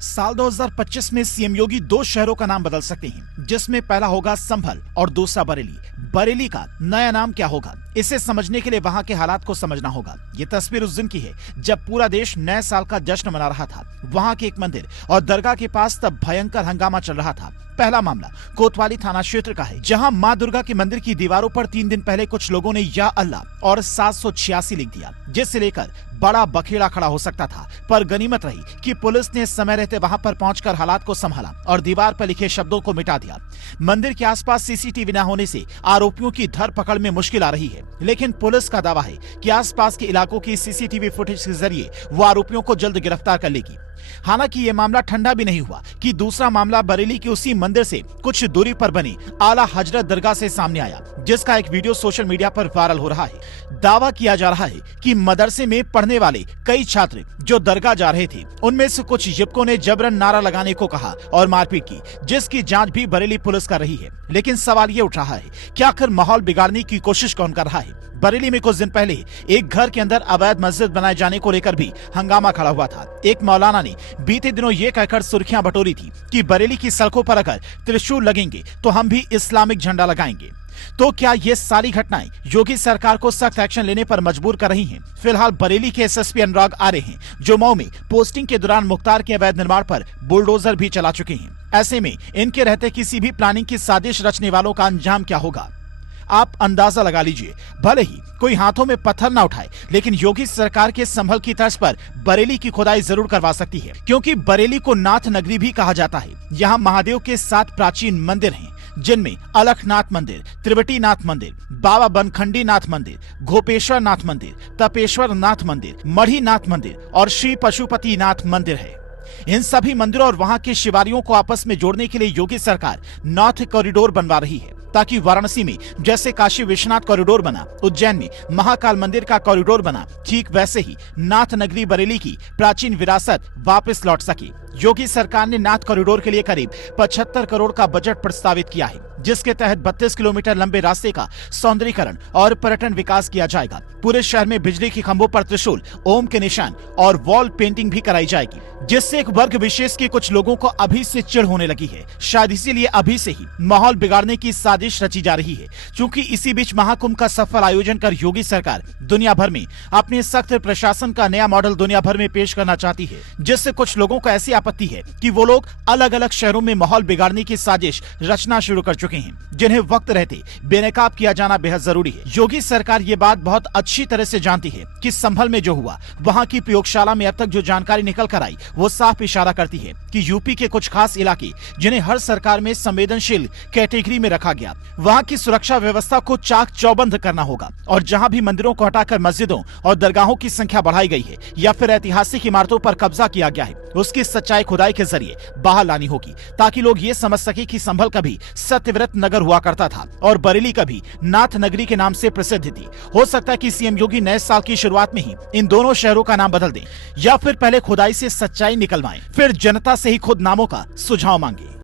साल 2025 में सीएम योगी दो शहरों का नाम बदल सकते हैं, जिसमें पहला होगा संभल और दूसरा बरेली। बरेली का नया नाम क्या होगा, इसे समझने के लिए वहां के हालात को समझना होगा। ये तस्वीर उस दिन की है जब पूरा देश नए साल का जश्न मना रहा था। वहां के एक मंदिर और दरगाह के पास तब भयंकर हंगामा चल रहा था। पहला मामला कोतवाली थाना क्षेत्र का है, जहां मां दुर्गा के मंदिर की दीवारों पर 3 दिन पहले कुछ लोगों ने या अल्लाह और 786 लिख दिया, जिससे लेकर बड़ा बखेड़ा खड़ा हो सकता था। पर गनीमत रही कि पुलिस ने समय रहते वहां पर पहुंचकर हालात को संभाला और दीवार पर लिखे शब्दों को मिटा दिया। मंदिर के आसपास सीसीटीवी न होने से आरोपियों की धरपकड़ में मुश्किल आ रही है, लेकिन पुलिस का दावा है कि आसपास के इलाकों की सीसीटीवी फुटेज के जरिए वो आरोपियों को जल्द गिरफ्तार कर लेगी। हालांकि ये मामला ठंडा भी नहीं हुआ कि दूसरा मामला बरेली के उसी मंदिर से कुछ दूरी पर बनी आला हजरत दरगाह से सामने आया, जिसका एक वीडियो सोशल मीडिया पर वायरल हो रहा है। दावा किया जा रहा है कि मदरसे में पढ़ने वाले कई छात्र जो दरगाह जा रहे थे, उनमें से कुछ युवकों ने जबरन नारा लगाने को कहा और मारपीट की, जिसकी जांच भी बरेली पुलिस कर रही है। लेकिन सवाल ये उठ रहा है कि आखिर माहौल बिगाड़ने की कोशिश कौन कर रहा है। बरेली में कुछ दिन पहले एक घर के अंदर अवैध मस्जिद बनाए जाने को लेकर भी हंगामा खड़ा हुआ था। एक मौलाना ने बीते दिनों ये कहकर सुर्खियां बटोरी थी कि बरेली की सड़कों पर अगर त्रिशूल लगेंगे तो हम भी इस्लामिक झंडा लगाएंगे। तो क्या ये सारी घटनाएं योगी सरकार को सख्त एक्शन लेने पर मजबूर कर रही हैं? फिलहाल बरेली के एसएसपी अनुराग आर्य हैं, जो मऊ में पोस्टिंग के दौरान मुख्तार के अवैध निर्माण पर बुलडोजर भी चला चुके हैं। ऐसे में इनके रहते किसी भी प्लानिंग की साजिश रचने वालों का अंजाम क्या होगा, आप अंदाजा लगा लीजिए। भले ही कोई हाथों में पत्थर ना उठाए, लेकिन योगी सरकार के संभल की तर्ज पर बरेली की खुदाई जरूर करवा सकती है, क्योंकि बरेली को नाथ नगरी भी कहा जाता है। यहाँ महादेव के 7 प्राचीन मंदिर हैं, जिनमें अलखनाथ मंदिर, त्रिवटी नाथ मंदिर, बाबा बनखंडी नाथ मंदिर, गोपेश्वर नाथ मंदिर, तपेश्वर नाथ मंदिर, मढ़ी नाथ मंदिर और श्री पशुपति नाथ मंदिर है। इन सभी मंदिरों और वहां के शिवालयों को आपस में जोड़ने के लिए योगी सरकार नॉर्थ कॉरिडोर बनवा रही है, ताकि वाराणसी में जैसे काशी विश्वनाथ कॉरिडोर बना, उज्जैन में महाकाल मंदिर का कॉरिडोर बना, ठीक वैसे ही नाथ नगरी बरेली की प्राचीन विरासत वापस लौट सके। योगी सरकार ने नाथ कॉरिडोर के लिए करीब 75 करोड़ का बजट प्रस्तावित किया है, जिसके तहत 32 किलोमीटर लंबे रास्ते का सौंदर्यीकरण और पर्यटन विकास किया जाएगा। पूरे शहर में बिजली के खंभों पर त्रिशूल, ओम के निशान और वॉल पेंटिंग भी कराई जाएगी, जिससे एक वर्ग विशेष के कुछ लोगों को अभी से चिढ़ होने लगी है। शायद इसीलिए अभी से ही माहौल बिगाड़ने की साजिश रची जा रही है, क्योंकि इसी बीच महाकुंभ का सफल आयोजन कर योगी सरकार दुनिया भर में अपने सख्त प्रशासन का नया मॉडल दुनिया भर में पेश करना चाहती है, जिससे कुछ लोगों को ऐसी आपत्ति है कि वो लोग अलग अलग शहरों में माहौल बिगाड़ने की साजिश रचना शुरू कर चुके हैं, जिन्हें वक्त रहते बेनकाब किया जाना बेहद जरूरी है। योगी सरकार ये बात बहुत अच्छी तरह से जानती है कि संभल में जो हुआ, वहां की प्रयोगशाला में अब तक जो जानकारी निकल कर आई, वो साफ इशारा करती है कि यूपी के कुछ खास इलाके, जिन्हें हर सरकार में संवेदनशील कैटेगरी में रखा गया, वहां की सुरक्षा व्यवस्था को चाक चौबंद करना होगा। और जहां भी मंदिरों को हटाकर मस्जिदों और दरगाहों की संख्या बढ़ाई गई है या फिर ऐतिहासिक इमारतों पर कब्जा किया गया है, उसकी सच्चाई खुदाई के जरिए बाहर लानी होगी, ताकि लोग ये समझ सके कि संभल कभी सत्यव्रत नगर हुआ करता था और बरेली कभी नाथ नगरी के नाम से प्रसिद्ध थी। हो सकता है कि सीएम योगी नए साल की शुरुआत में ही इन दोनों शहरों का नाम बदल दें, या फिर पहले खुदाई से सच्चाई निकलवाएं, फिर जनता से ही खुद नामों का सुझाव मांगे।